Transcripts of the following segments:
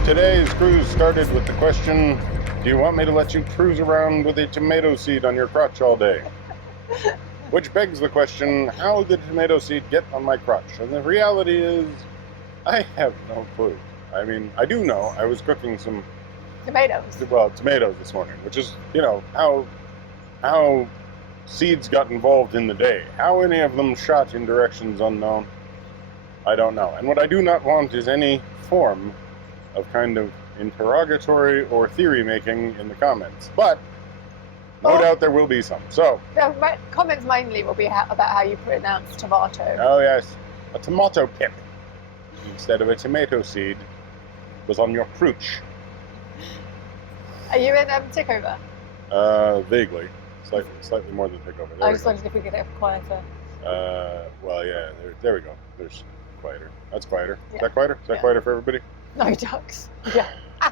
Today's cruise started with the question, do you want me to let you cruise around with a tomato seed on your crotch all day? Which begs the question, how did a tomato seed get on my crotch? And the reality is, I have no clue. I mean, I do know I was cooking some tomatoes this morning, which is, how seeds got involved in the day. How any of them shot in directions unknown, I don't know. And what I do not want is any form of kind of interrogatory or theory making in the comments. But no doubt there will be some. So the comments mainly will be about how you pronounce tomato. Oh yes, a tomato pip instead of a tomato seed was on your crooch. Are you in tickover? Vaguely, slightly more than tickover. I just wondered if we could get quieter. Well, yeah. There we go. There's quieter. That's quieter. Yeah. Is that quieter? Is that quieter for everybody? No ducks. Yeah. Oh,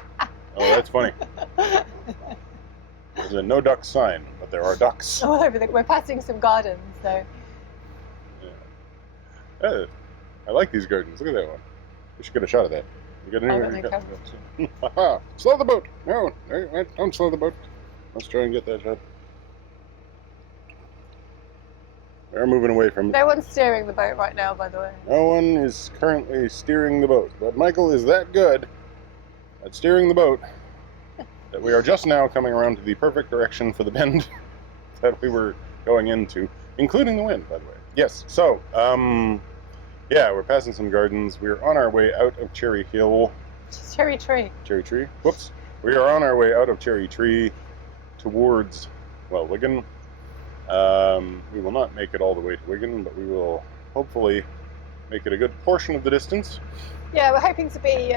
that's funny. There's a no duck sign, but there are ducks. All over we're passing some gardens, so. Yeah. I like these gardens. Look at that one. We should get a shot of that. You get anywhere? Slow the boat. No, don't slow the boat. Let's try and get that shot. We're moving away from it. No one's steering the boat right now, by the way. No one is currently steering the boat, but Michael is that good at steering the boat that we are just now coming around to the perfect direction for the bend that we were going into, including the wind, by the way. Yes, so, yeah, we're passing some gardens. We're on our way out of Cherry Hill. Cherry Tree. Cherry Tree. Whoops. We are on our way out of Cherry Tree towards, well, WIgan. We will not make it all the way to WIgan, but we will hopefully make it a good portion of the distance. Yeah, we're hoping to be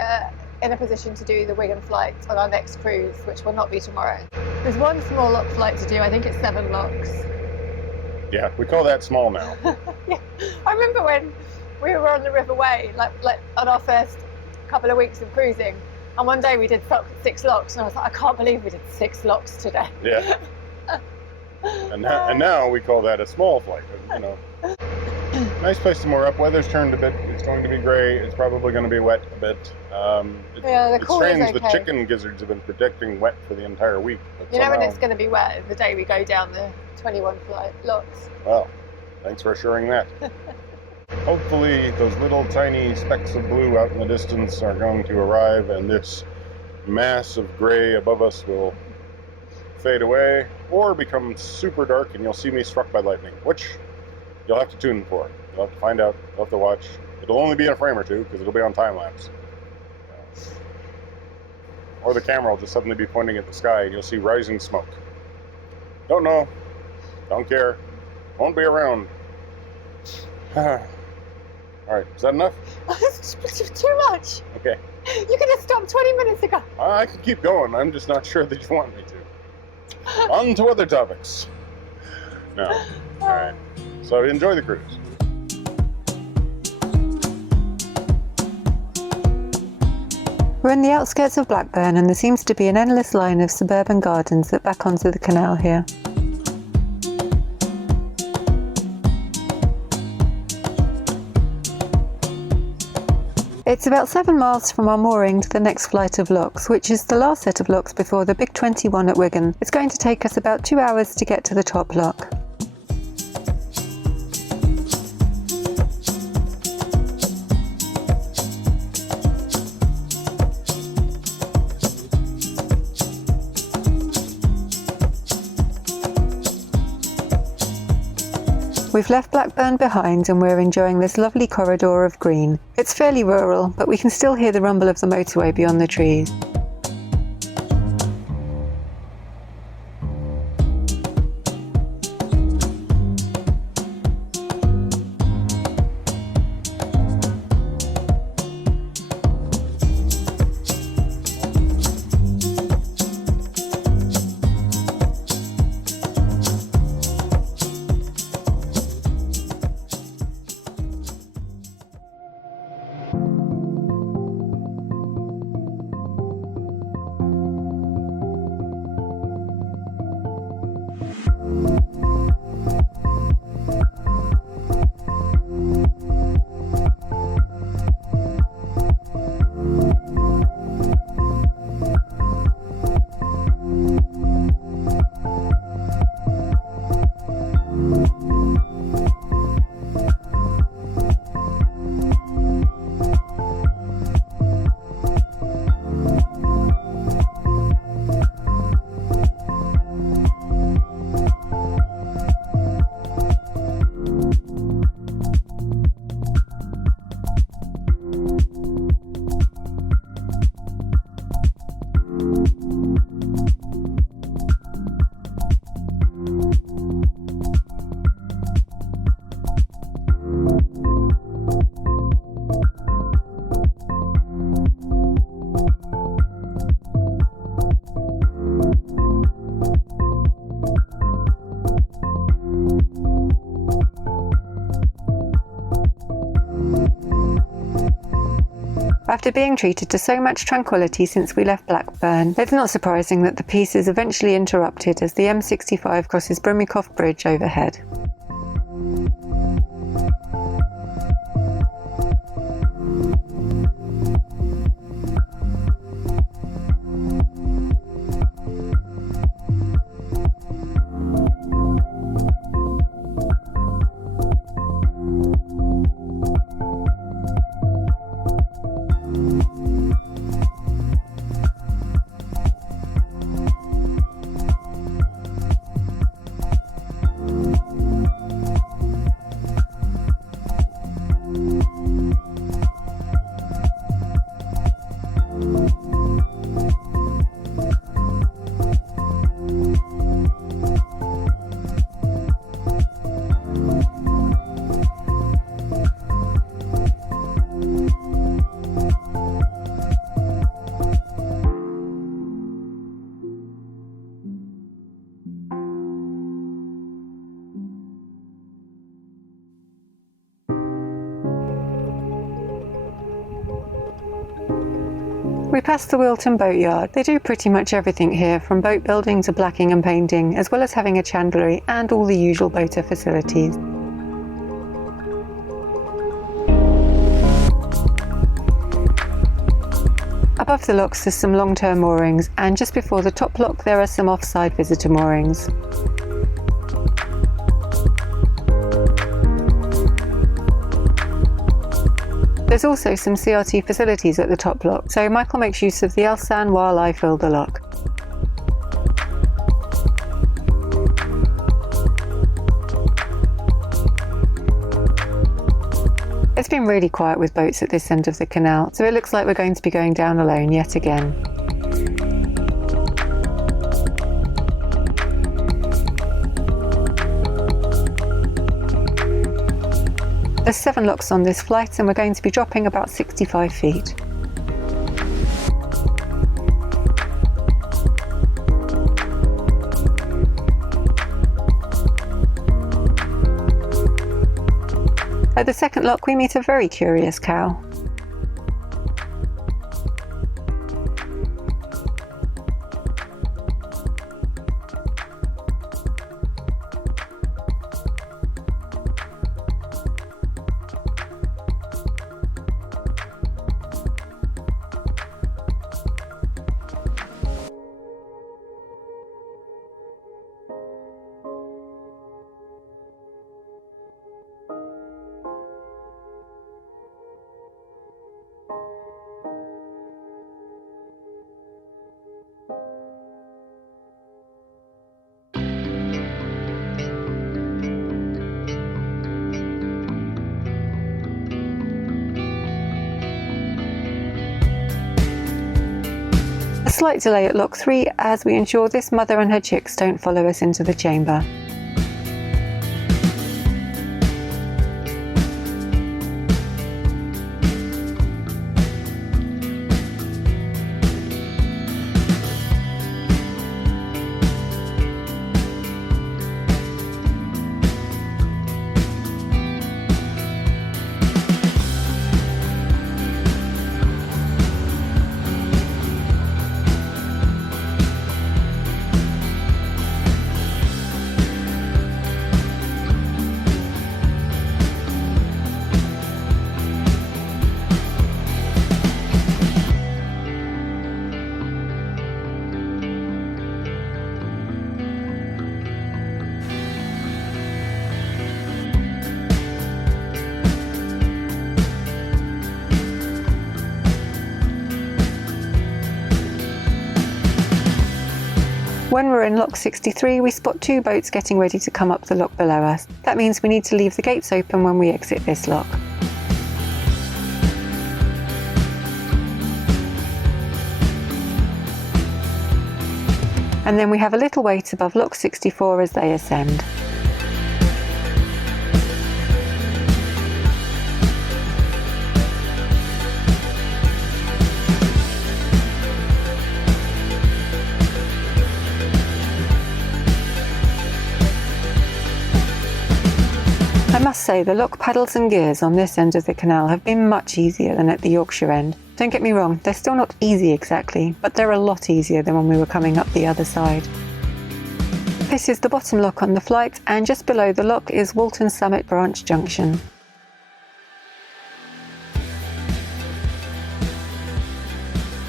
in a position to do the WIgan flight on our next cruise, which will not be tomorrow. There's one small lock flight to do. I think it's 7 locks. Yeah, we call that small now. Yeah, I remember when we were on the River Way, like on our first couple of weeks of cruising, and one day we did 6 locks, and I was like, I can't believe we did 6 locks today. Yeah. And now we call that a small flight, Nice place to moor up. Weather's turned a bit. It's going to be grey. It's probably going to be wet a bit. It's strange. The chicken gizzards have been predicting wet for the entire week. You know when it's going to be wet? The day we go down the 21 locks. Well, thanks for assuring that. Hopefully those little tiny specks of blue out in the distance are going to arrive, and this mass of grey above us will fade away or become super dark, and you'll see me struck by lightning, which you'll have to tune for. You'll have to find out. You'll have to watch. It'll only be in a frame or two because it'll be on time lapse. Or the camera will just suddenly be pointing at the sky and you'll see rising smoke. Don't know. Don't care. Won't be around. Alright, is that enough? It's too much. Okay. You could have stopped 20 minutes ago. I can keep going. I'm just not sure that you want me to. On to other topics. No. Alright. So enjoy the cruise. We're in the outskirts of Blackburn, and there seems to be an endless line of suburban gardens that back onto the canal here. It's about 7 miles from our mooring to the next flight of locks, which is the last set of locks before the big 21 at WIgan. It's going to take us about 2 hours to get to the top lock. We've left Blackburn behind and we're enjoying this lovely corridor of green. It's fairly rural, but we can still hear the rumble of the motorway beyond the trees. After being treated to so much tranquility since we left Blackburn, it's not surprising that the peace is eventually interrupted as the M65 crosses Birmingham Bridge overhead. We passed the Wilton boatyard. They do pretty much everything here, from boat building to blacking and painting, as well as having a chandlery and all the usual boater facilities. Above the locks there's some long-term moorings, and just before the top lock there are some offside visitor moorings. There's also some CRT facilities at the top lock, so Michael makes use of the Elsan while I fill the lock. It's been really quiet with boats at this end of the canal, so it looks like we're going to be going down alone yet again. There's 7 locks on this flight and we're going to be dropping about 65 feet. At the second lock we meet a very curious cow. A slight delay at lock 3 as we ensure this mother and her chicks don't follow us into the chamber. When we're in lock 63, we spot 2 boats getting ready to come up the lock below us. That means we need to leave the gates open when we exit this lock. And then we have a little wait above lock 64 as they ascend. A must say the lock paddles and gears on this end of the canal have been much easier than at the Yorkshire end. Don't get me wrong, they're still not easy exactly, but they're a lot easier than when we were coming up the other side. This is the bottom lock on the flight, and just below the lock is Wilton Summit Branch Junction.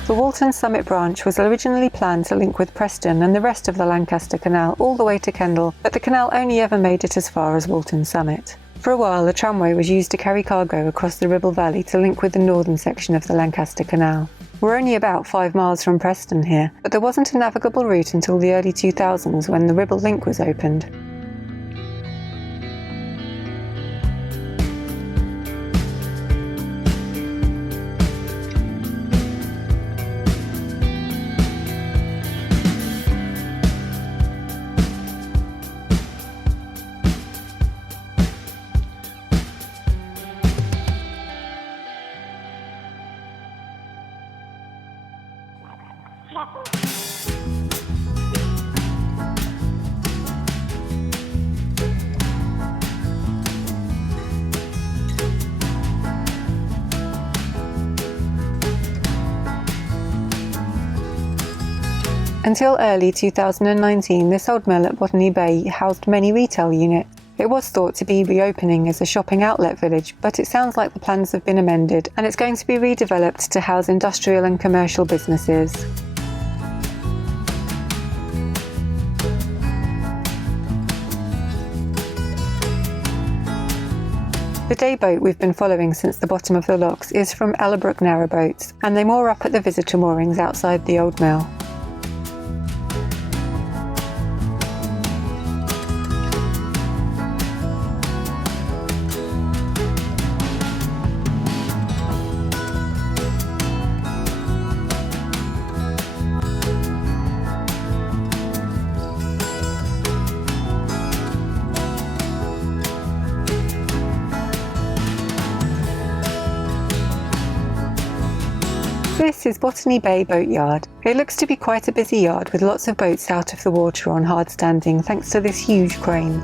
The Wilton Summit Branch was originally planned to link with Preston and the rest of the Lancaster Canal all the way to Kendal, but the canal only ever made it as far as Wilton Summit. For a while, a tramway was used to carry cargo across the Ribble Valley to link with the northern section of the Lancaster Canal. We're only about 5 miles from Preston here, but there wasn't a navigable route until the early 2000s when the Ribble Link was opened. Until early 2019, this old mill at Botley Bay housed many retail units. It was thought to be reopening as a shopping outlet village, but it sounds like the plans have been amended and it's going to be redeveloped to house industrial and commercial businesses. The day boat we've been following since the bottom of the locks is from Ellerbrook Narrowboats, and they moor up at the visitor moorings outside the old mill. This is Botley Bay Boatyard. It looks to be quite a busy yard with lots of boats out of the water on hard standing thanks to this huge crane.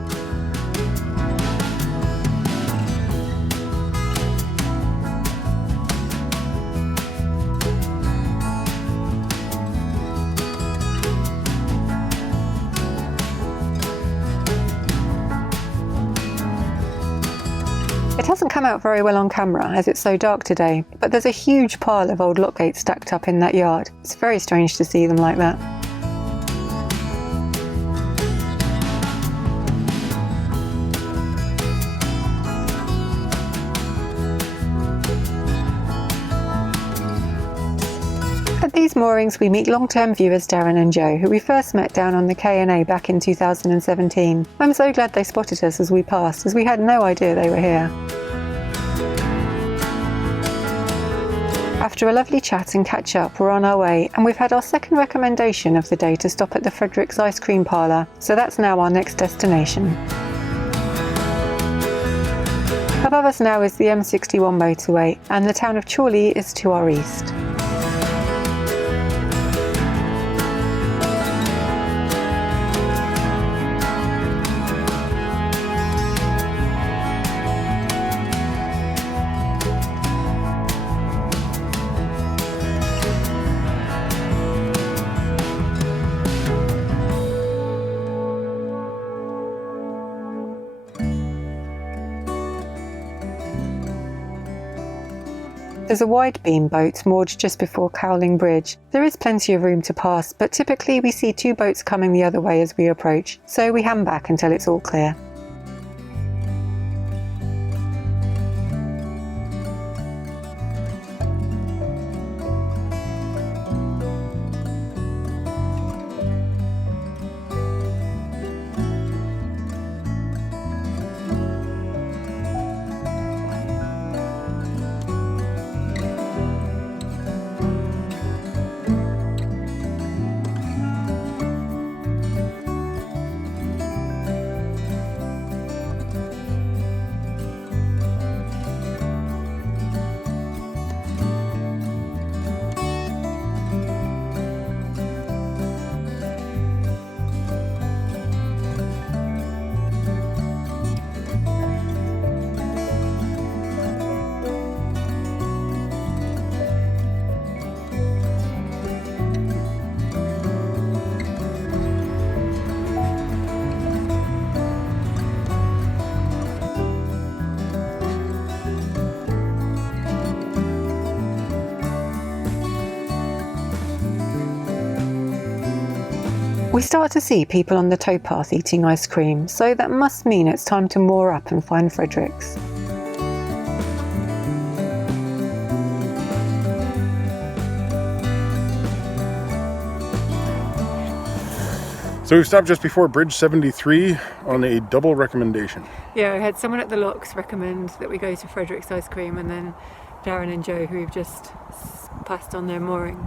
It hasn't come out very well on camera as it's so dark today, but there's a huge pile of old lock gates stacked up in that yard. It's very strange to see them like that. At these moorings we meet long-term viewers Darren and Joe, who we first met down on the K&A back in 2017. I'm so glad they spotted us as we passed, as we had no idea they were here. After a lovely chat and catch up, we're on our way, and we've had our second recommendation of the day to stop at the Fredericks Ice Cream Parlour, so that's now our next destination. Above us now is the M61 motorway, and the town of Chorley is to our east. There's a wide beam boat moored just before Cowling Bridge. There is plenty of room to pass, but typically we see 2 boats coming the other way as we approach, so we hand back until it's all clear. We start to see people on the towpath eating ice cream, so that must mean it's time to moor up and find Fredericks. So we've stopped just before Bridge 73 on a double recommendation. Yeah, I had someone at the locks recommend that we go to Fredericks Ice Cream, and then Darren and Joe, who we've just passed on their mooring,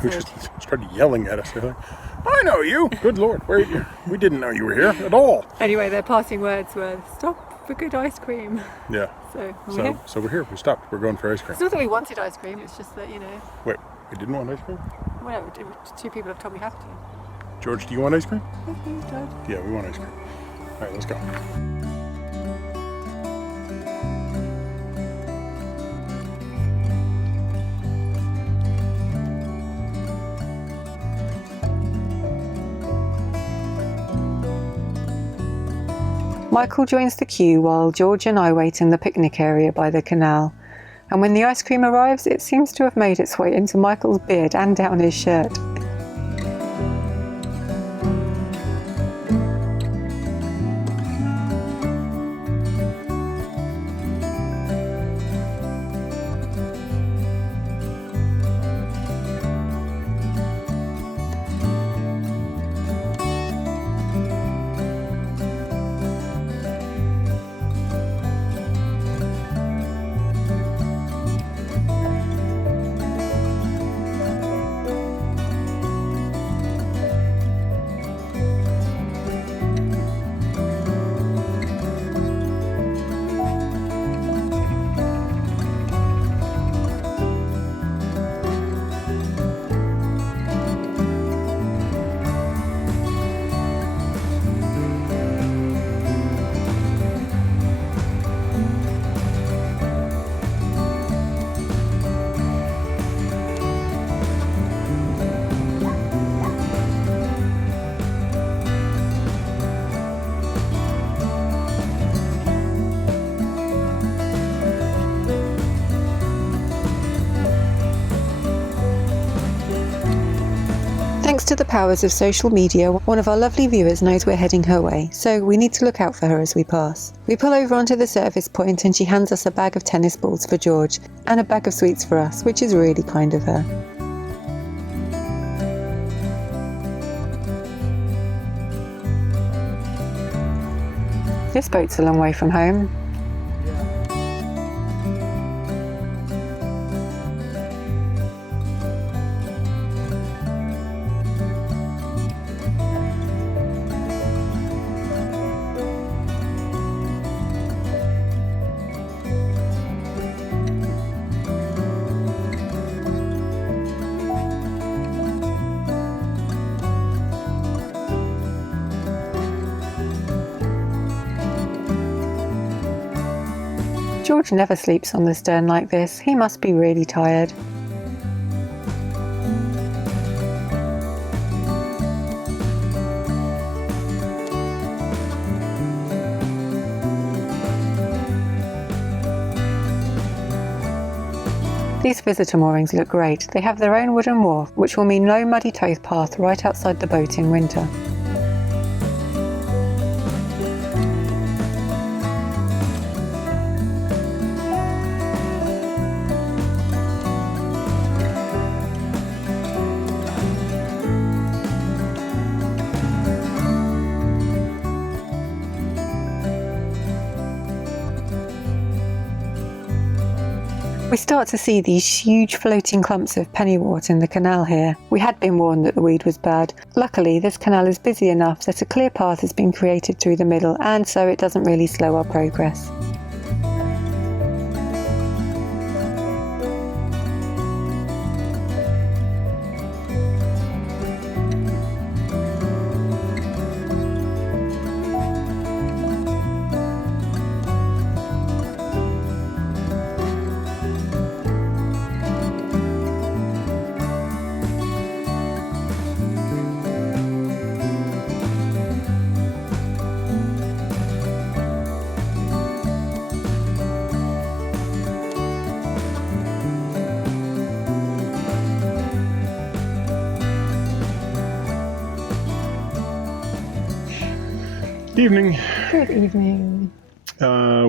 Who just started yelling at us. They're like, I know you! Good Lord, we didn't know you were here at all. Anyway, their parting words were, stop for good ice cream. Yeah. So we're here. We stopped. We're going for ice cream. It's not that we wanted ice cream, it's just that, Wait, we didn't want ice cream? whatever, two people have told me we have to. George, do you want ice cream? Okay, Dad. Yeah, we want ice cream. All right, let's go. Michael joins the queue while George and I wait in the picnic area by the canal. And when the ice cream arrives, it seems to have made its way into Michael's beard and down his shirt. Thanks to the powers of social media, one of our lovely viewers knows we're heading her way, so we need to look out for her as we pass. We pull over onto the service point and she hands us a bag of tennis balls for George and a bag of sweets for us, which is really kind of her. This boat's a long way from home. George never sleeps on the stern like this. He must be really tired. These visitor moorings look great. They have their own wooden wharf, which will mean no muddy towpath right outside the boat in winter. We start to see these huge floating clumps of Pennywort in the canal here. We had been warned that the weed was bad. Luckily, this canal is busy enough that a clear path has been created through the middle, and so it doesn't really slow our progress. Evening. Good evening.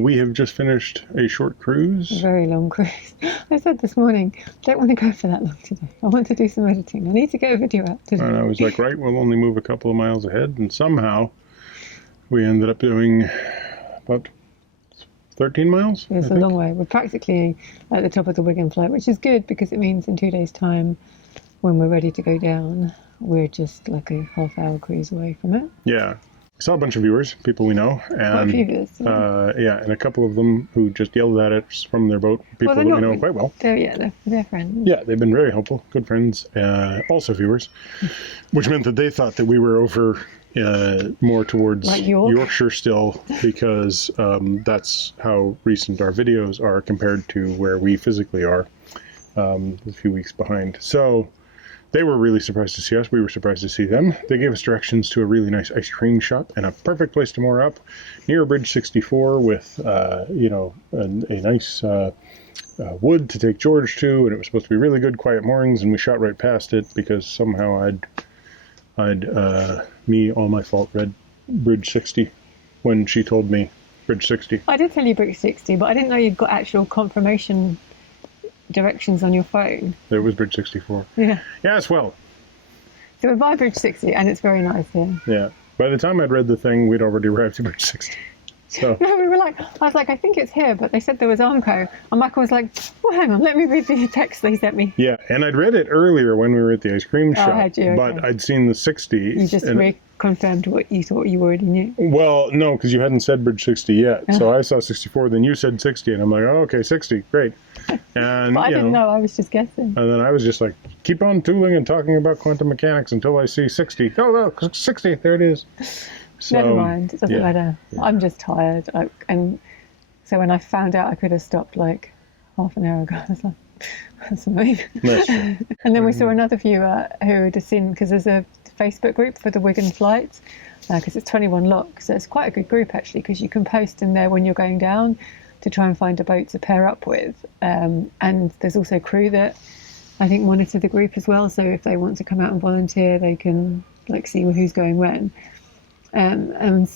We have just finished a short cruise. A very long cruise. I said this morning, I don't want to go for that long today. I want to do some editing. I need to get a video out today. And I was like, right, we'll only move a couple of miles ahead. And somehow we ended up doing about 13 miles. It's a long way. We're practically at the top of the Wigan flight, which is good because it means in 2 days' time, when we're ready to go down, we're just like a half-hour cruise away from it. Yeah. Saw a bunch of viewers, people we know, and Quite a few viewers, yeah. and a couple of them who just yelled at us from their boat, people that we know quite well. They're friends. Yeah, they've been very helpful, good friends, also viewers, which meant that they thought that we were over more towards like Yorkshire still, because that's how recent our videos are compared to where we physically are, a few weeks behind. So they were really surprised to see us. We were surprised to see them. They gave us directions to a really nice ice cream shop and a perfect place to moor up near Bridge 64 with, a nice wood to take George to. And it was supposed to be really good, quiet moorings. And we shot right past it because somehow all my fault, read Bridge 60 when she told me Bridge 60. I did tell you Bridge 60, but I didn't know you'd got actual confirmation directions on your phone. It was Bridge 64. Yeah. Yes, well. So we're by Bridge 60 and it's very nice here. Yeah. By the time I'd read the thing, we'd already arrived at Bridge 60. So. No, I was like, I think it's here, but they said there was Armco. And Michael was like, well, hang on, let me read the text they sent me. Yeah, and I'd read it earlier when we were at the ice cream shop. Had you? Okay. But I'd seen the 60. You just reconfirmed what you thought you already knew. Well, no, because you hadn't said Bridge 60 yet. So I saw 64, then you said 60, and I'm like, oh, okay, 60, great. And but I didn't know, I was just guessing. And then I was just like, keep on tooling and talking about quantum mechanics until I see 60. Oh, look, 60, there it is. So, never mind, it doesn't matter. Yeah. I'm just tired. And so when I found out I could have stopped like half an hour ago, I was like, that's amazing. That's true. And then we saw another viewer who had seen, because there's a Facebook group for the Wigan flights, because it's 21 locks. So it's quite a good group actually, because you can post in there when you're going down to try and find a boat to pair up with. And there's also crew that I think monitor the group as well. So if they want to come out and volunteer, they can like see who's going when. And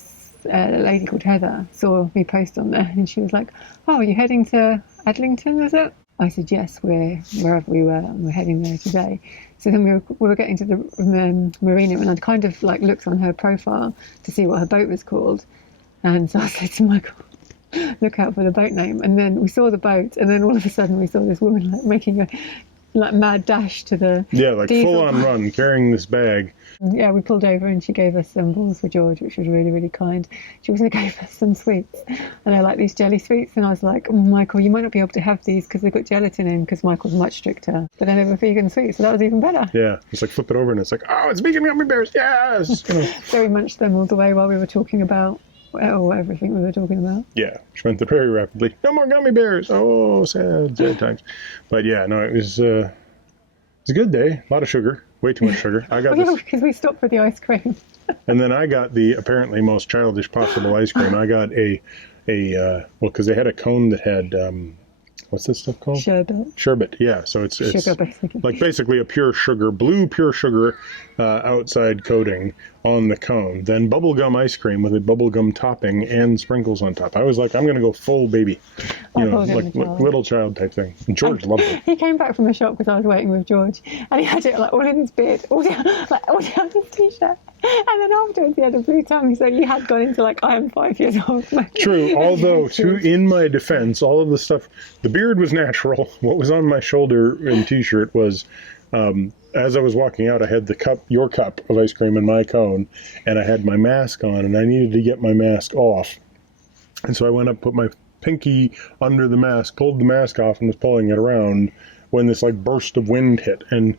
a lady called Heather saw me post on there and she was like, oh, are you heading to Adlington, is it? I said, yes, we're wherever we were and we're heading there today. So then we were getting to the marina and I'd kind of like looked on her profile to see what her boat was called. And so I said to Michael, look out for the boat name. And then we saw the boat and then all of a sudden we saw this woman like making a like mad dash to the full on run carrying this bag. Yeah, we pulled over and she gave us some balls for George, which was really, really kind. She also gave us some sweets, and they're like these jelly sweets. And I was like, Michael, you might not be able to have these because they've got gelatin in, because Michael's much stricter. But then they were vegan sweets, so that was even better. Yeah, it's like flip it over and it's like, oh, it's vegan gummy bears, yes! So we munched them all the way while we were talking about everything we were talking about. Yeah, which went very rapidly. No more gummy bears! Oh, sad times. But yeah, no, it was a good day. A lot of sugar. Way too much sugar. I got this because we stopped for the ice cream. And then I got the apparently most childish possible ice cream. I got because they had a cone that had what's this stuff called? Sherbet. Yeah. So it's sugar, basically. Like basically a pure sugar, blue pure sugar outside coating on the cone. Then bubblegum ice cream with a bubblegum topping and sprinkles on top. I was like, I'm going to go full baby. Like little child type thing. And George loved it. He came back from the shop because I was waiting with George, and he had it like all in his beard, all down his t-shirt. And then afterwards he had a blue tongue, so you had gone into like, I am 5 years old. True, although in my defense, all of the stuff, the beard was natural. What was on my shoulder and t-shirt was, as I was walking out, I had your cup of ice cream and my cone, and I had my mask on, and I needed to get my mask off. And so I went up, put my pinky under the mask, pulled the mask off, and was pulling it around when this like burst of wind hit, and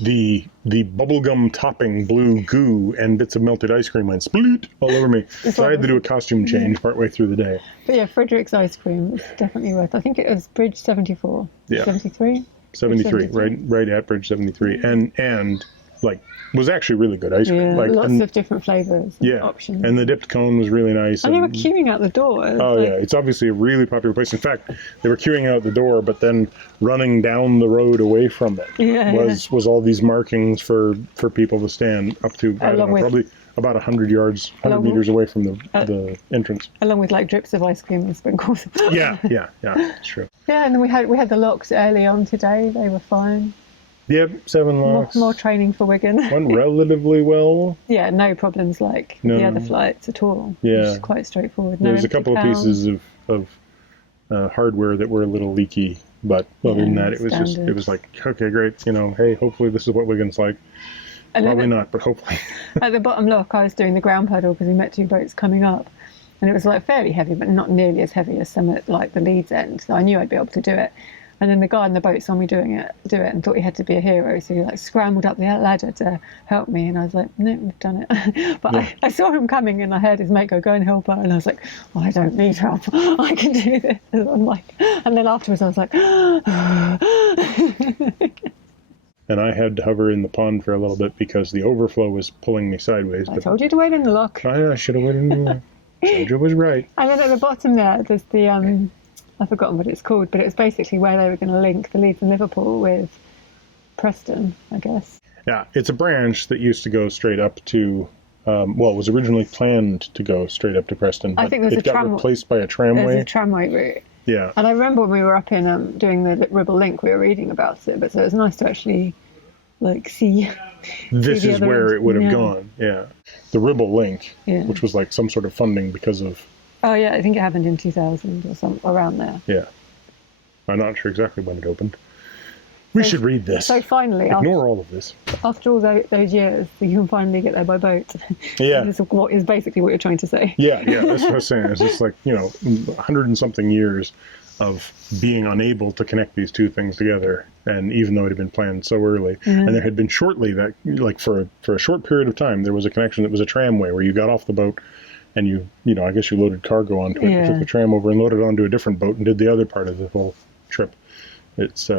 the bubblegum topping blue goo and bits of melted ice cream went sploot all over me. So I had to do a costume change partway through the day. But yeah, Fredericks Ice Cream was definitely worth. I think it was Bridge 74. Yeah. 73? 73, right at Bridge 73, and like was actually really good ice cream. Yeah, like lots of different flavors. And options. And the dipped cone was really nice. And they were queuing out the door. Yeah, it's obviously a really popular place. In fact, they were queuing out the door, but then running down the road away from it was all these markings for people to stand up to. Along with probably about 100 yards, 100 meters away from the entrance. Along with like drips of ice cream and sprinkles. Yeah, it's true. Yeah, and then we had the locks early on today. They were fine. Yep, 7 locks. More training for Wigan. Went relatively well. Yeah, no problems like the other flights at all. Yeah. It's quite straightforward. There was a couple of pieces of hardware that were a little leaky, but other than that, it was like, okay, great. Hey, hopefully this is what Wigan's like. And probably not, but hopefully. At the bottom lock, I was doing the ground paddle because we met 2 boats coming up, and it was like fairly heavy, but not nearly as heavy as some at like the Leeds end. So I knew I'd be able to do it. And then the guy on the boat saw me do it and thought he had to be a hero, so he like scrambled up the ladder to help me, and I was like, no, we've done it. But yeah. I saw him coming, and I heard his mate go and help her, and I was like, I don't need help, I can do this. And I'm like, and then afterwards I was like, and I had to hover in the pond for a little bit because the overflow was pulling me sideways. I told you to wait in the lock. I should have waited in the lock. Sandra was right. And then at the bottom there, there's the I've forgotten what it's called, but it's basically where they were going to link the Leeds and Liverpool with Preston, I guess. Yeah, it's a branch that used to go straight up to, it was originally planned to go straight up to Preston. But I think there's it got replaced by a tramway. There's a tramway route. Yeah. And I remember when we were up in doing the Ribble Link, we were reading about it, but so it was nice to actually see. This see is where it would have gone. Yeah. The Ribble Link, which was like some sort of funding because of. Oh yeah, I think it happened in 2000 or something around there. Yeah. I'm not sure exactly when it opened. We should read this. So finally, ignore all of this. After all those years, you can finally get there by boat. Yeah. Is basically what you're trying to say. Yeah, that's what I was saying. It's just like, 100 and something years of being unable to connect these two things together. And even though it had been planned so early, and there had been shortly that, like for a short period of time, there was a connection that was a tramway where you got off the boat and I guess you loaded cargo onto it, and took the tram over and loaded it onto a different boat and did the other part of the whole trip. It's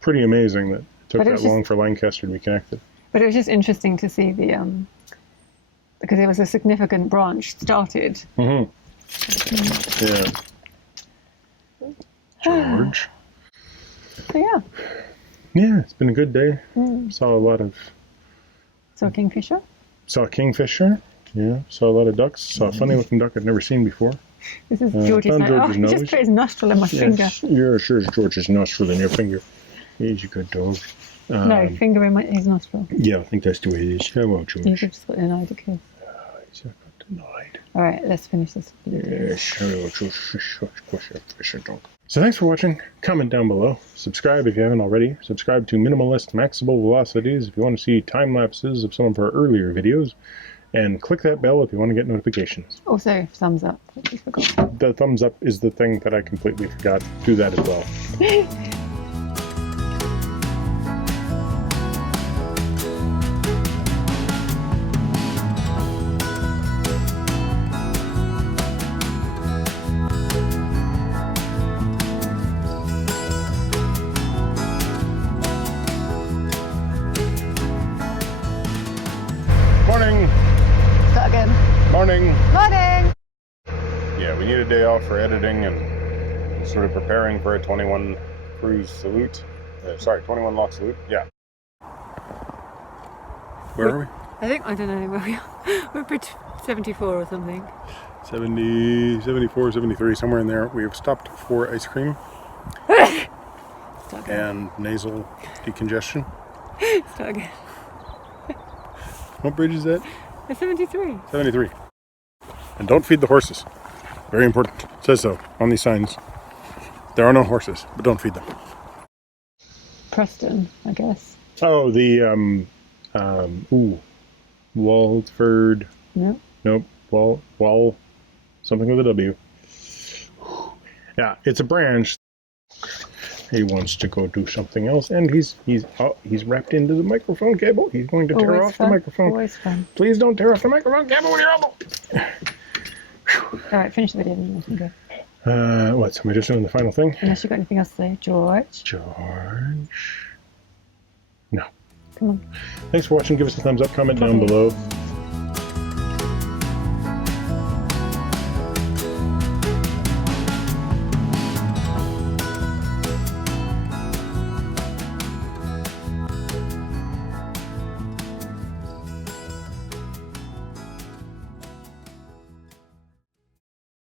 pretty amazing that it took that long for Lancaster to be connected. But it was just interesting to see because it was a significant branch started. Mm-hmm. Yeah. George. So yeah. Yeah, it's been a good day. Saw kingfisher. Saw kingfisher. Yeah, saw a lot of ducks. Saw a funny looking duck I'd never seen before. This is George's nose. He just put his nostril in my finger. Yeah, sure, it's George's nostril in your finger. He's a good dog. No, finger in his nostril. Yeah, I think that's the way it is. How well, George? You've just got denied a kiss. He's got denied. All right, let's finish this video. Yes, hello, George. So thanks for watching. Comment down below. Subscribe if you haven't already. Subscribe to Minimalist Maxable Velocities if you want to see time lapses of some of our earlier videos. And click that bell if you want to get notifications. Also, thumbs up. I forgot. The thumbs up is the thing that I completely forgot. Do that as well. Morning. Start again. Morning. Morning. Yeah, we need a day off for editing and sort of preparing for a 21 cruise salute. 21 lock salute. Yeah. Where are we? I don't know where we are. We're at 74 or something. 70, 74, 73, somewhere in there. We have stopped for ice cream and nasal decongestion. Start again. What bridge is that? It's 73. 73. And don't feed the horses. Very important. It says so on these signs. There are no horses, but don't feed them. Preston, I guess. Oh, the Walford. Nope. Nope. Wall. Something with a W. Yeah, it's a branch. He wants to go do something else, and he's wrapped into the microphone cable. He's going to tear off the microphone. Always fun. Please don't tear off the microphone cable with your elbow. All right, finish the video and then we can go. What? So we're just doing the final thing? Unless you've got anything else to say, George. George. No. Come on. Thanks for watching. Give us a thumbs up. Comment down below.